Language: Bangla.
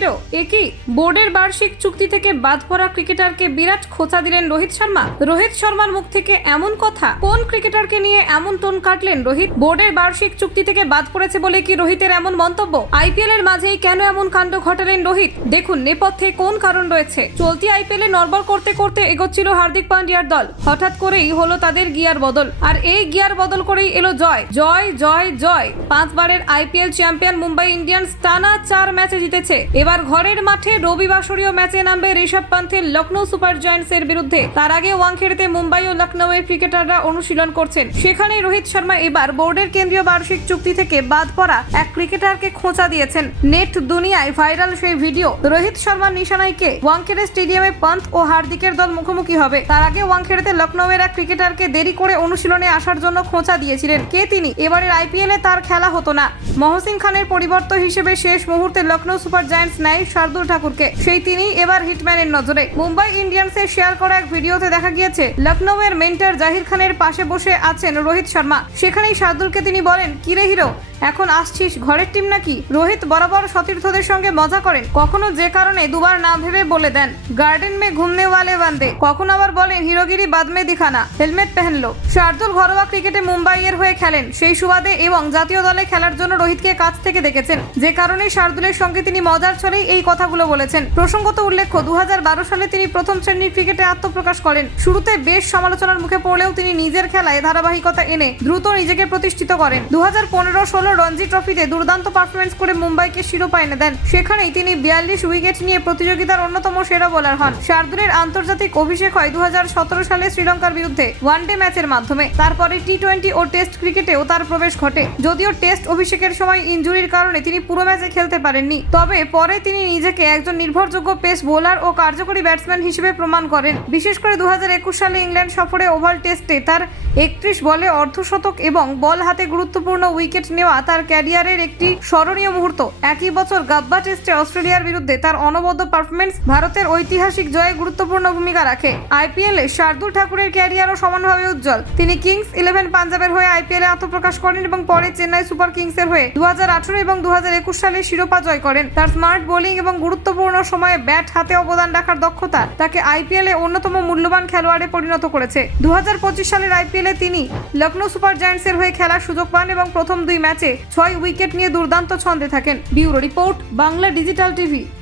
হিরো একই, বোর্ডের বার্ষিক চুক্তি থেকে বাদ পড়া ক্রিকেটারকে বিরাট খোঁচা দিলেন রোহিত শর্মা। রোহিত শর্মার মুখ থেকে এমন কথা, কোন ক্রিকেটারকে নিয়ে এমন টোন কাটলেন রোহিত? বোর্ডের বার্ষিক চুক্তি থেকে বাদ পড়েছে বলে কি রোহিতের এমন মন্তব্য? আইপিএল এর মাঝেই কেন এমন কাণ্ড ঘটালেন রোহিত? দেখুন, নেপথ্যে কোন কারণ রয়েছে? চলতি আইপিএল এ নড়বড় করতে করতে এগোচ্ছিল হার্দিক পান্ডিয়ার দল। হঠাৎ করেই হলো তাদের গিয়ার বদল। আর এই গিয়ার বদল করেই এলো জয়। জয় জয় জয়। পাঁচবারের আইপিএল চ্যাম্পিয়ন মুম্বাই ইন্ডিয়ান্স টানা চার ম্যাচে জিতেছে। এবার ঘরের মাঠে রবিবাসরীয় ম্যাচে নামবে ঋষভ পান্থের লখনৌ সুপার জায়ান্টস এর বিরুদ্ধে। তার আগে ওয়াংখেড়েতে মুম্বাই ও লখনৌ এর ক্রিকেটাররা অনুশীলন করছেন। সেখানে রোহিত শর্মা এবার বোর্ডের কেন্দ্রীয় বার্ষিক চুক্তি থেকে বাদ পড়া এক ক্রিকেটারকে খোঁচা দিয়েছেন। নেট দুনিয়ায় ভাইরাল সেই ভিডিও। রোহিত শর্মার নিশানাইকে ওয়াংখেড়ে স্টেডিয়ামে পন্থ ও হার্দিকের দল মুখোমুখি হবে। তার আগে ওয়াংখেড়েতে লখনৌয়ের এক ক্রিকেটারকে দেরি করে অনুশীলনে আসার জন্য খোঁচা দিয়েছিলেন। কে তিনি? এবারের আইপিএলে তার খেলা হতো না। মহসিন খানের পরিবর্তন হিসেবে শেষ মুহূর্তে লখনৌ সুপার জায়ান্টস নেয় শার্দুল ঠাকুরকে। সেই তিনি এবার হিটম্যানের নজরে। মুম্বাই ইন্ডিয়ান্সের শেয়ার করা এক ভিডিওতে দেখা গিয়েছে, লখনৌয়ের মেন্টার জাহির খানের পাশে বসে আছেন রোহিত শর্মা। সেখানেই শার্দুলকে তিনি বলেন, কিরে হিরো এখন আসছিস ঘরের টিম নাকি? রোহিত বরাবর সতীর্থদের সঙ্গে মজা করেন কখনো যে কারণে দুবার না ভেবে বলে দেন। গার্ডেন মে ঘুমনে ওয়ালে বান্দে। কখন আবার বলেন হিরোগিরি বাদমে দিখানা। হেলমেট পেহেনলো। শার্দুল ঘরোয়া ক্রিকেটে মুম্বাইয়ের হয়ে খেলেন। সেই সুবাদে এবং জাতীয় দলে খেলার জন্য রোহিতকে কাছ থেকে দেখেছেন। যে কারণে শার্দুলের সঙ্গে তিনি মজার ছলেই এই কথাগুলো বলেছেন। প্রসঙ্গত উল্লেখ্য দু হাজার বারো সালে তিনি প্রথম শ্রেণির ক্রিকেটে আত্মপ্রকাশ করেন। শুরুতে বেশ সমালোচনার মুখে পড়লেও তিনি নিজের খেলায় ধারাবাহিকতা এনে দ্রুত নিজেকে প্রতিষ্ঠিত করেন। দু হাজার পনেরো ষোলো রঞ্জি ট্রফিতে দুর্দান্ত পারফরমেন্স করে মুম্বাইকে শিরোপা এনে দেন। সেখানেই তিনি বিয়াল্লিশ উইকেট নিয়ে প্রতিযোগিতার অন্যতম সেরা বোলার হন। শার্দুলের আন্তর্জাতিক অভিষেক হয় দু হাজার সতেরো সালে শ্রীলঙ্কার বিরুদ্ধে ওয়ানডে ম্যাচের মাধ্যমে। তারপরে টি টোয়েন্টি ও টেস্ট ক্রিকেটেও তার প্রবেশ ঘটে। যদিও টেস্ট অভিষেকের সময় ইনজুরির কারণে তিনি পুরো ম্যাচে খেলতে পারেননি। তবে পরে তিনি নিজেকে একজন নির্ভরযোগ্য পেস বোলার ও কার্যকরী ব্যাটসম্যান হিসেবে প্রমাণ করেন। বিশেষ করে দু হাজার একুশ সালে ইংল্যান্ড সফরে ওভাল টেস্টে তার একত্রিশ বলে অর্ধশতক এবং বল হাতে গুরুত্বপূর্ণ উইকেট নেওয়া তার ক্যারিয়ারের একটি স্মরণীয় মুহূর্ত। একই বছর গাব্বা টেস্টে অস্ট্রেলিয়ার বিরুদ্ধে তার অনবদ্য পারফরমেন্স ভারতের ঐতিহাসিক জয়ে গুরুত্বপূর্ণ ভূমিকা রাখে। আইপিএলে শার্দুল ঠাকুরের ক্যারিয়ারও সমানভাবে উজ্জ্বল। তিনি কিংস ইলেভেন পাঞ্জাবের হয়ে আইপিএলে আত্মপ্রকাশ করেন এবং পরে চেন্নাই সুপার কিংসের হয়ে দু হাজার আঠারো এবং দু হাজার একুশ সালে শিরোপা জয় করেন। তার স্মার্ট বোলিং এবং গুরুত্বপূর্ণ সময়ে ব্যাট হাতে অবদান রাখার দক্ষতা তাকে আইপিএলে অন্যতম মূল্যবান খেলোয়াড়ে পরিণত করেছে। দু হাজার পঁচিশ সালের আইপিএলে তিনি লখনৌ সুপার জায়ান্টসের হয়ে খেলার সুযোগ পান এবং প্রথম দুই ম্যাচে ছয় উইকেট নিয়ে দুর্দান্ত ছন্দে থাকেন bureau report Bangla digital TV.